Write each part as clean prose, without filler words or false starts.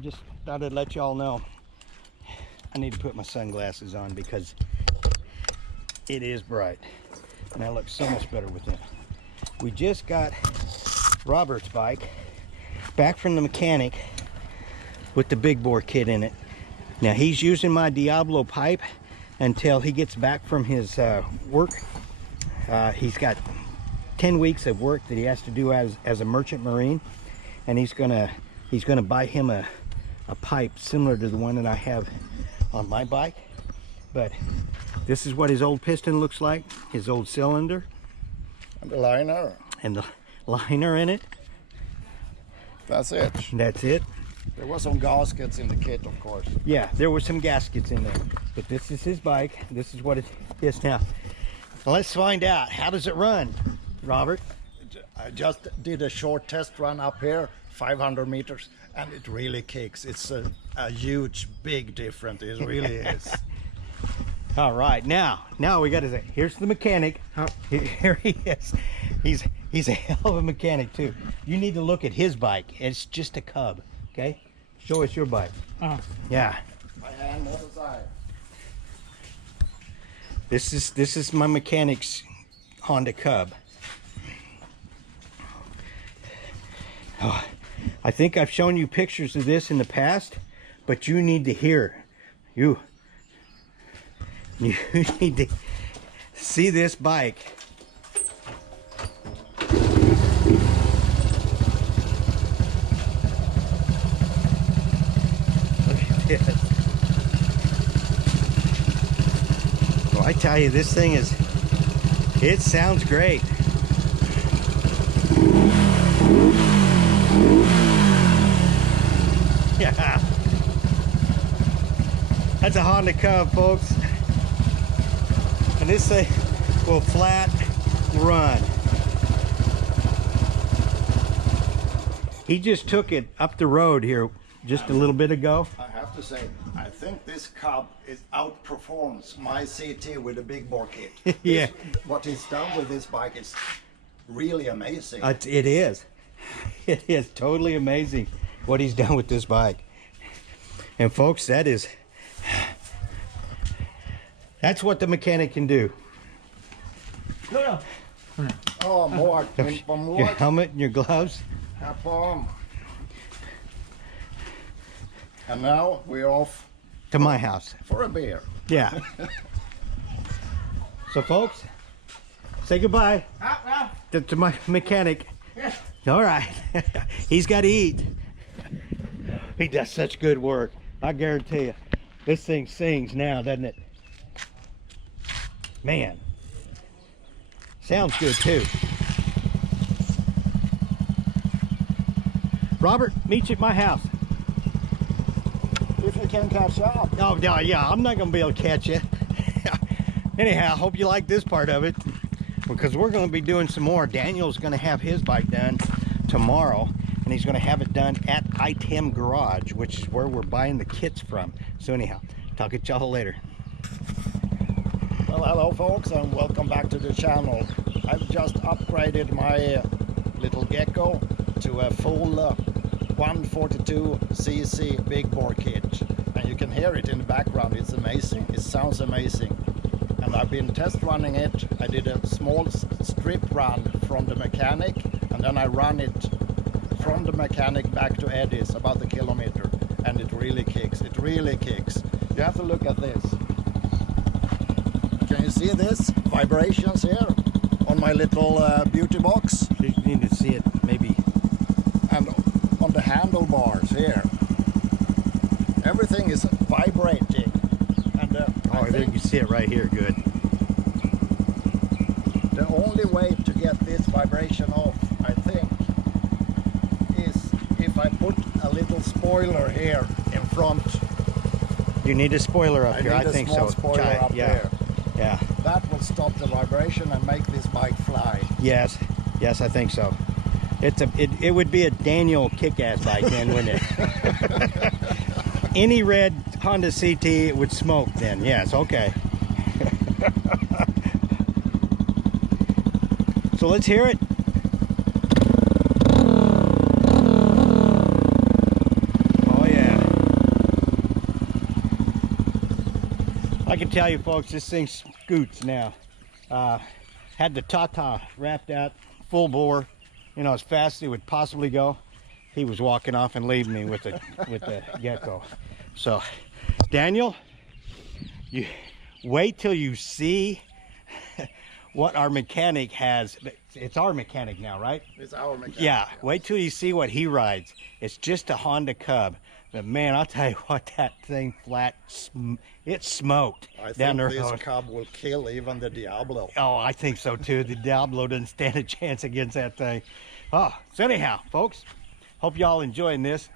just thought I'd let y'all know. I need to put my sunglasses on because it is bright. And I look so much better with them. We just got Robert's bike back from the mechanic with the big bore kit in it. Now he's using my Diablo pipe until he gets back from his work. He's got 10 weeks of work that he has to do as a merchant marine, and he's gonna buy him a pipe similar to the one that I have on my bike. But this is what his old piston looks like, his old cylinder. And the liner. And the liner in it. That's it. That's it. There was some gaskets in the kit, of course. Yeah, there were some gaskets in there. But this is his bike. This is what it is now. Now let's find out. How does it run, Robert? I just did a short test run up here, 500 meters, and it really kicks. It's a huge, big difference. It really is. All right, now we got to say, here's the mechanic. Here he is. He's a hell of a mechanic too. You need to look at his bike. It's just a Cub. Okay, show us your bike. Yeah. My hand on the side. This is my mechanic's Honda Cub. Oh, I think I've shown you pictures of this in the past, but you need to hear. You need to see this bike. Look at this. Well, I tell you, this thing it sounds great. Yeah. That's a Honda Cub, folks. And this thing will flat run. He just took it up the road here just a little bit ago. I have to say, I think this Cub outperforms my CT with a big bore kit. Yeah. What he's done with this bike is really amazing. It is. It is totally amazing what he's done with this bike. And folks, that's what the mechanic can do. Oh, more. Your helmet and your gloves. And now we're off to my house for a beer. Yeah. So folks, say goodbye to my mechanic. All right. He's got to eat. He does such good work. I guarantee you. This thing sings now, doesn't it? Man. Sounds good too. Robert, meet you at my house. If you can catch up. Oh, yeah, I'm not going to be able to catch you. Anyhow, hope you like this part of it, because we're going to be doing some more. Daniel's going to have his bike done tomorrow, and he's going to have it done at iTimgarage, which is where we're buying the kits from. So anyhow, talk to y'all later. Well, hello folks, and welcome back to the channel. I've just upgraded my little Gecko to a full 142cc big bore kit, and you can hear it in the background. It's amazing. It sounds amazing. And I've been test running it. I did a small strip run from the mechanic, and then I ran it from the mechanic back to Eddie's, about a kilometer, and it really kicks. It really kicks. You have to look at this. Can you see this vibrations here on my little beauty box? You need to see it maybe. And on the handlebars here, everything is vibrating. And Oh, there you see it right here. Good. The only way to get this vibration off, I think, is if I put a little spoiler here in front. You need a spoiler up here. I think so. Spoiler up yeah. there. Yeah. That will stop the vibration and make this bike fly. Yes. Yes, I think so. It would be a Daniel kick-ass bike then, wouldn't it? Any red Honda CT, it would smoke then. Yes, okay. So let's hear it. Oh yeah. I can tell you folks, this thing scoots now. Had the Tata wrapped out full bore, you know, as fast as it would possibly go. He was walking off and leaving me with the gecko. So Daniel, you wait till you see what our mechanic has. It's our mechanic now, right? It's our mechanic. Yeah, wait till you see what he rides. It's just a Honda Cub. But man, I'll tell you what, that thing flat, it smoked down the road. I think this Cub will kill even the Diablo. Oh, I think so too. The Diablo doesn't stand a chance against that thing. Oh, so anyhow, folks, hope y'all enjoying this.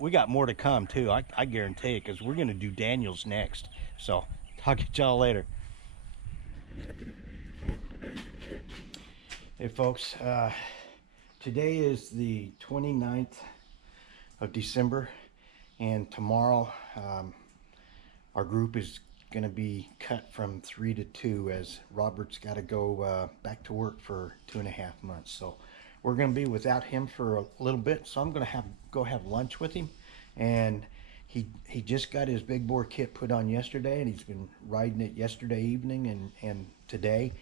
We got more to come too, I guarantee it, because we're going to do Daniel's next. So talk to y'all later. Hey folks, today is the 29th of December, and tomorrow our group is going to be cut from 3 to 2 as Robert's got to go back to work for 2.5 months. So we're going to be without him for a little bit, so I'm going to go have lunch with him. And he just got his big bore kit put on yesterday, and he's been riding it yesterday evening and today,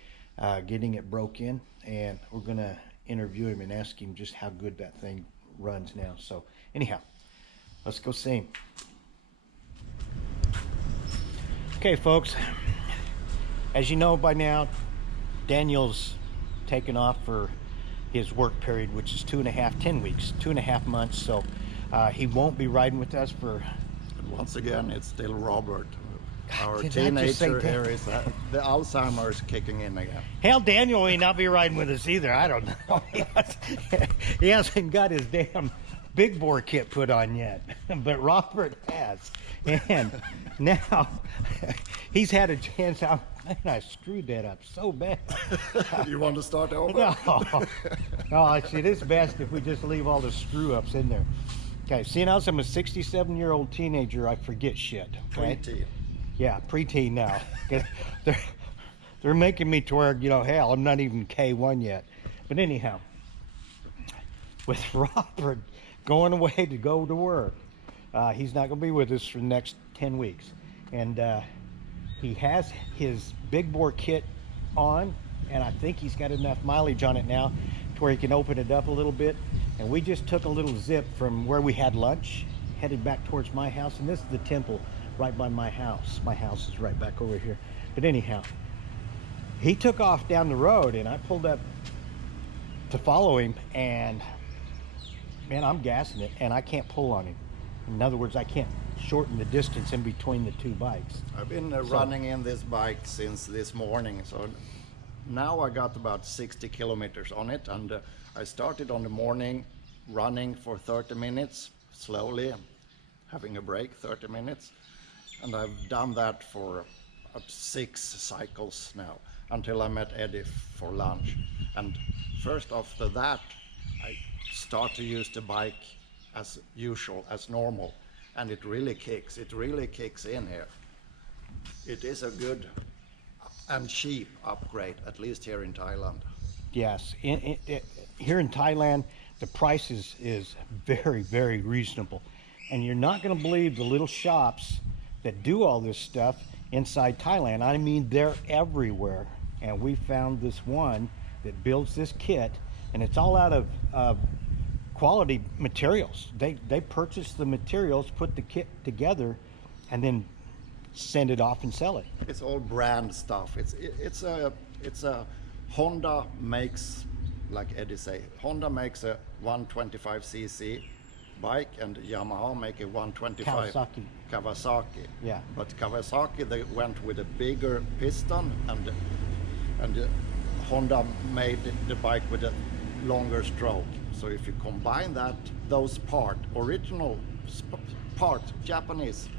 getting it broke in. And we're going to interview him and ask him just how good that thing runs now. So anyhow, let's go see him. Okay folks, as you know by now, Daniel's taken off for his work period, which is 10 weeks, 2.5 months. So he won't be riding with us for... Once again, it's still Robert. Our Did I just say teenager here is the Alzheimer is kicking in again. Hell, Daniel may not be riding with us either. I don't know. He hasn't got his damn big bore kit put on yet, but Robert has. And now he's had a chance. Man, I screwed that up so bad. You want to start over? No, actually, it's best if we just leave all the screw ups in there. Okay, seeing as I'm a 67-year-old teenager, I forget shit. Okay? Preteen. Yeah, preteen now. They're making me to where, you know, hell, I'm not even K1 yet. But anyhow, with Robert going away to go to work, he's not going to be with us for the next 10 weeks. And he has his big bore kit on, and I think he's got enough mileage on it now to where he can open it up a little bit. And we just took a little zip from where we had lunch, headed back towards my house, and this is the temple right by my house. My house is right back over here. But anyhow, he took off down the road, and I pulled up to follow him, and man, I'm gassing it, and I can't pull on him. In other words, I can't shorten the distance in between the two bikes. I've been running in this bike since this morning, so now I got about 60 kilometers on it, and I started on the morning running for 30 minutes slowly, having a break 30 minutes, and I've done that for 6 cycles now until I met Eddie for lunch. And first after that, I start to use the bike as usual, as normal, and it really kicks in here. It is a good and cheap upgrade, at least here in Thailand. Yes, here in Thailand, the price is very, very reasonable. And you're not going to believe the little shops that do all this stuff inside Thailand. I mean, they're everywhere. And we found this one that builds this kit, and it's all out of quality materials. They purchase the materials, put the kit together, and then send it off and sell it. It's all brand stuff. It's a Honda makes, like Eddie say, Honda makes a 125cc bike, and Yamaha make a 125 Kawasaki. Yeah. But Kawasaki, they went with a bigger piston, and Honda made the bike with a longer stroke. So if you combine those original parts, Japanese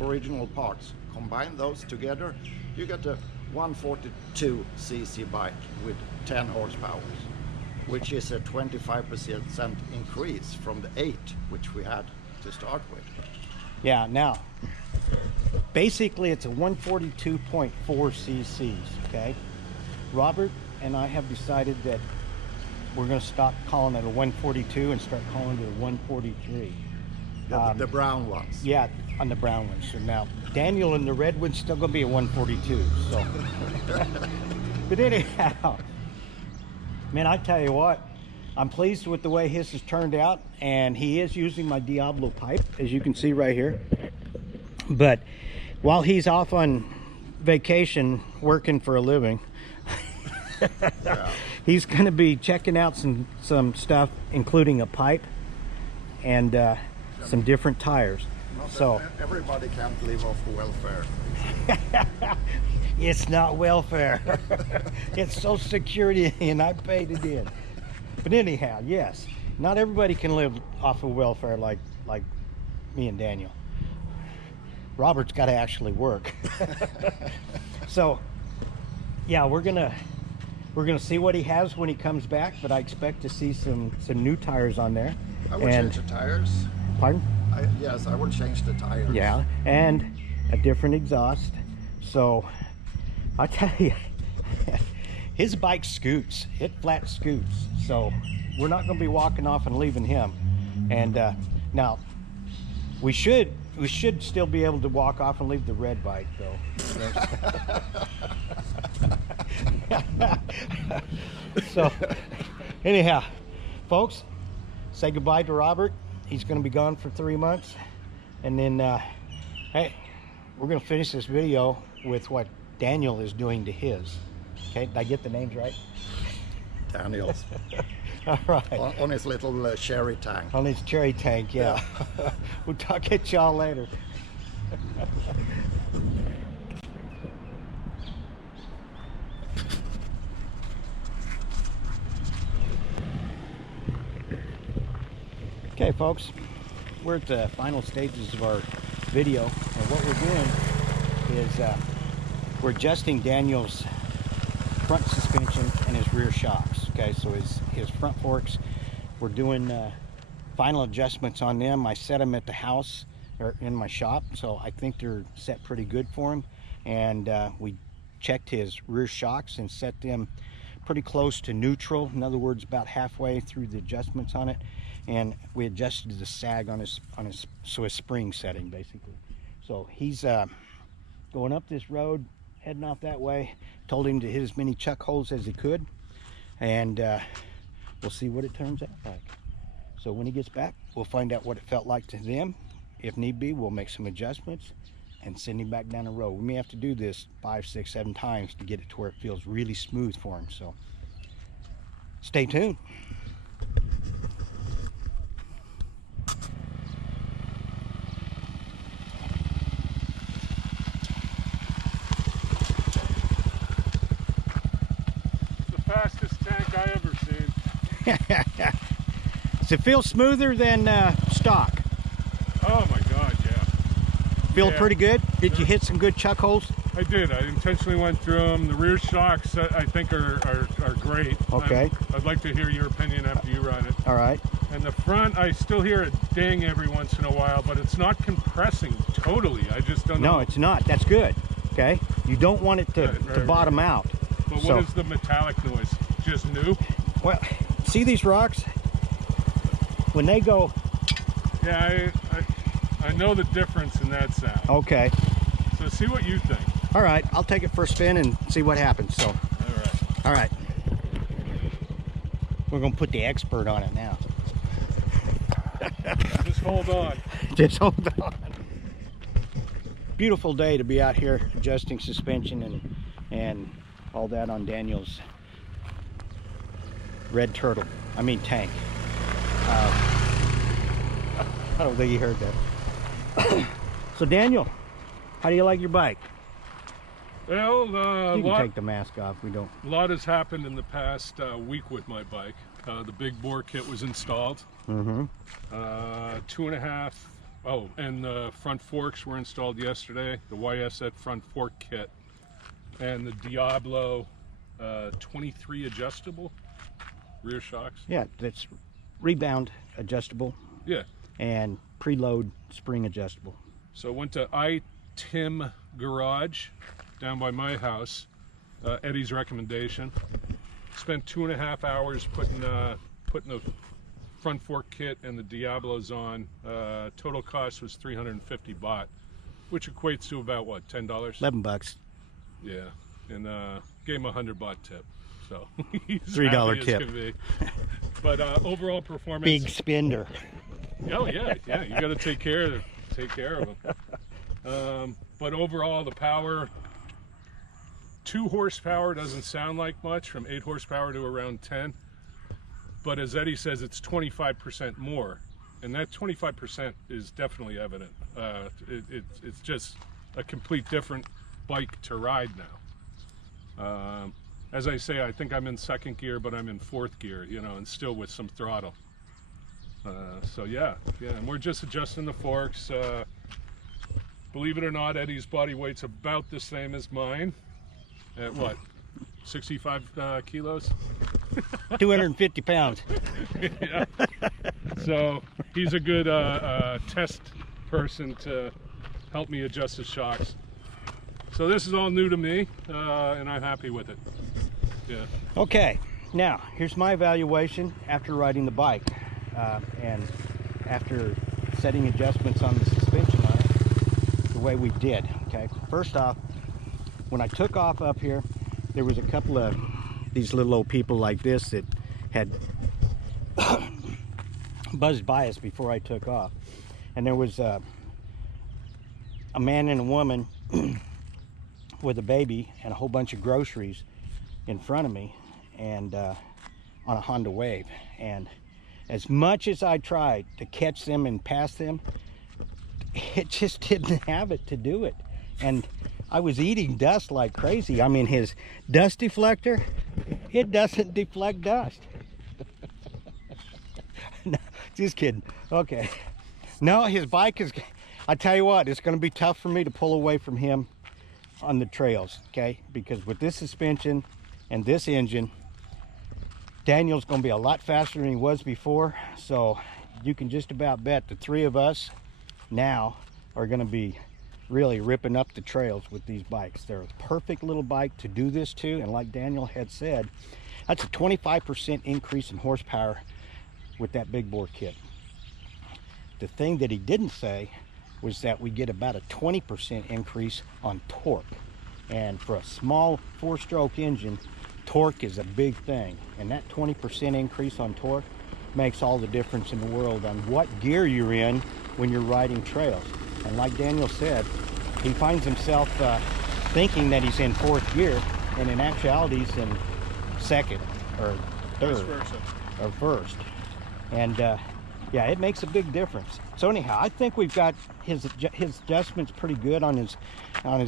original parts, combine those together, you get a 142cc bike with 10 horsepower, which is a 25% increase from the 8 which we had to start with. Yeah, now, basically it's a 142.4 cc's, okay? Robert and I have decided that we're going to stop calling it a 142 and start calling it a 143. The brown ones. Yeah, on the brown ones. So now Daniel and the red one's still gonna be a 142. So, but anyhow, man, I tell you what, I'm pleased with the way his has turned out, and he is using my Diablo pipe, as you can see right here. But while he's off on vacation working for a living, Yeah. he's going to be checking out some stuff, including a pipe and some different tires. Not So that everybody can't live off welfare. it's not welfare. It's Social Security, and I paid it in. But anyhow, yes, not everybody can live off of welfare like me and Daniel. Robert's got to actually work. So yeah, we're gonna see what he has when he comes back, but I expect to see some new tires on there. I would change the tires. Pardon? Yes, I would change the tires. Yeah, and a different exhaust. So I tell you, his bike scoots. It flat scoots. So we're not going to be walking off and leaving him. And now we should still be able to walk off and leave the red bike though. So anyhow, folks, say goodbye to Robert. He's going to be gone for 3 months, and then hey, we're going to finish this video with what Daniel is doing to his. Okay, did I get the names right? Daniels. All right. On his little cherry tank. On his cherry tank, yeah. We'll talk at y'all later. Okay, folks, we're at the final stages of our video, and what we're doing is we're adjusting Daniel's front suspension and his rear shocks. Okay, so his front forks, we're doing final adjustments on them. I set them at the house or in my shop, so I think they're set pretty good for him. And we checked his rear shocks and set them pretty close to neutral. In other words, about halfway through the adjustments on it. And we adjusted the sag on his spring setting basically. So he's going up this road, heading out that way. Told him to hit as many chuck holes as he could, and we'll see what it turns out like. So when he gets back, we'll find out what it felt like to them. If need be, we'll make some adjustments and send him back down the road. We may have to do this 5, 6, 7 times to get it to where it feels really smooth for him. So stay tuned. Fastest tank I ever seen. Does it feel smoother than stock? Oh my god, yeah. Feel Yeah. pretty good? Did you hit some good chuck holes? I did. I intentionally went through them. The rear shocks I think are great. Okay. I'd like to hear your opinion after you run it. All right. And the front, I still hear it ding every once in a while, but it's not compressing totally. I just don't know. No, it's not. That's good. Okay. You don't want it to Right. bottom out. But So- what is the metallic noise? Just new? Well, see these rocks? When they go, Yeah, I know the difference in that sound. okay. So see what you think. All right. I'll take it for a spin and see what happens. So, All right. all right. We're going to put the expert on it now. Just hold on. Just hold on. Beautiful day to be out here adjusting suspension and all that on Daniel's red turtle. I mean tank. I don't think you heard that. So Daniel, how do you like your bike? Well, You can take the mask off. We don't. a lot has happened in the past week with my bike. The big bore kit was installed. Mm-hmm. 2.5. Oh, and the front forks were installed yesterday. The YSet front fork kit and the Diablo 23 adjustable rear shocks. Yeah, that's rebound adjustable Yeah. and preload spring adjustable. So I went to iTimgarage down by my house. Eddie's recommendation. Spent 2.5 hours putting the front fork kit and the Diablos on. Total cost was 350 baht, which equates to about what, $10? $11. Yeah, and gave him a 100 baht tip. So he's $3 happy as tip. can be. But overall performance. Big spender. Oh yeah, you got to take care of them. But overall, the power, 2 horsepower doesn't sound like much, from 8 horsepower to around 10. But as Eddie says, it's 25% more, and that 25% is definitely evident. It's just a complete different bike to ride now. As I say, I think I'm in 2nd gear, but I'm in 4th gear, you know, and still with some throttle. So yeah, and we're just adjusting the forks. Believe it or not, Eddie's body weight's about the same as mine. At what, 65 kilos? 250 pounds. Yeah. So he's a good test person to help me adjust the shocks. So this is all new to me, and I'm happy with it. Yeah. Okay, now here's my evaluation after riding the bike, and after setting adjustments on the suspension on it the way we did. Okay, first off, when I took off up here, there was a couple of these little old people like this that had buzzed by us before I took off, and there was a man and a woman with a baby and a whole bunch of groceries in front of me, and on a Honda Wave. And as much as I tried to catch them and pass them, it just didn't have it to do it. And I was eating dust like crazy. I mean, his dust deflector, it doesn't deflect dust. No, just kidding. Okay. No, his bike is, I tell you what, it's going to be tough for me to pull away from him on the trails, okay? Because with this suspension and this engine, Daniel's going to be a lot faster than he was before. So you can just about bet the 3 of us now are going to be really ripping up the trails with these bikes. They're a perfect little bike to do this to, and like Daniel had said, that's a 25% increase in horsepower with that big bore kit. The thing that he didn't say was that we get about a 20% increase on torque, and for a small 4-stroke engine, torque is a big thing, and that 20% increase on torque makes all the difference in the world on what gear you're in when you're riding trails. And like Daniel said, he finds himself thinking that he's in 4th gear, and in actuality he's in 2nd or 3rd or 1st. And yeah, it makes a big difference. So anyhow, I think we've got his adjustments pretty good on his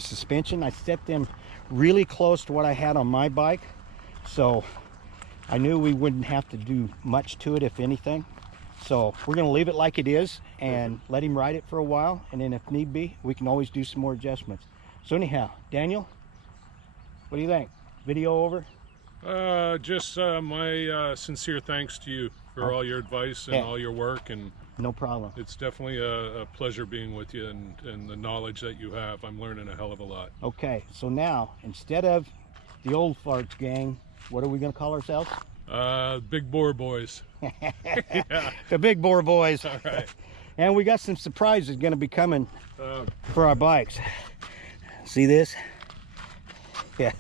suspension. I set them really close to what I had on my bike, so I knew we wouldn't have to do much to it, if anything. So we're going to leave it like it is and let him ride it for a while, and then if need be, we can always do some more adjustments. So anyhow, Daniel, what do you think? Video over? Just my sincere thanks to you for all your advice and all your work, and no problem. it's definitely a pleasure being with you, and the knowledge that you have. I'm learning a hell of a lot. Okay, so now instead of the old farts gang, what are we going to call ourselves? Big Bore Boys. Yeah. The Big Bore Boys. All right. And we got some surprises going to be coming for our bikes. See this? Yeah.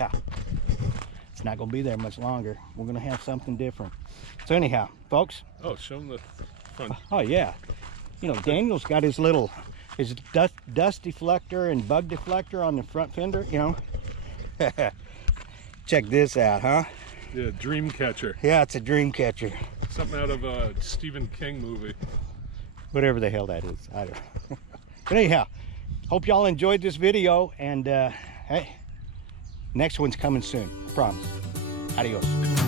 It's not going to be there much longer. We're going to have something different. So anyhow, folks. Oh, show them the front. Oh yeah. You know, Daniel's got his dust deflector and bug deflector on the front fender, you know. Check this out, huh? Yeah, dream catcher. Yeah, it's a dream catcher. Something out of a Stephen King movie. Whatever the hell that is, I don't know. But anyhow, hope y'all enjoyed this video, and hey, next one's coming soon, I promise. Adios.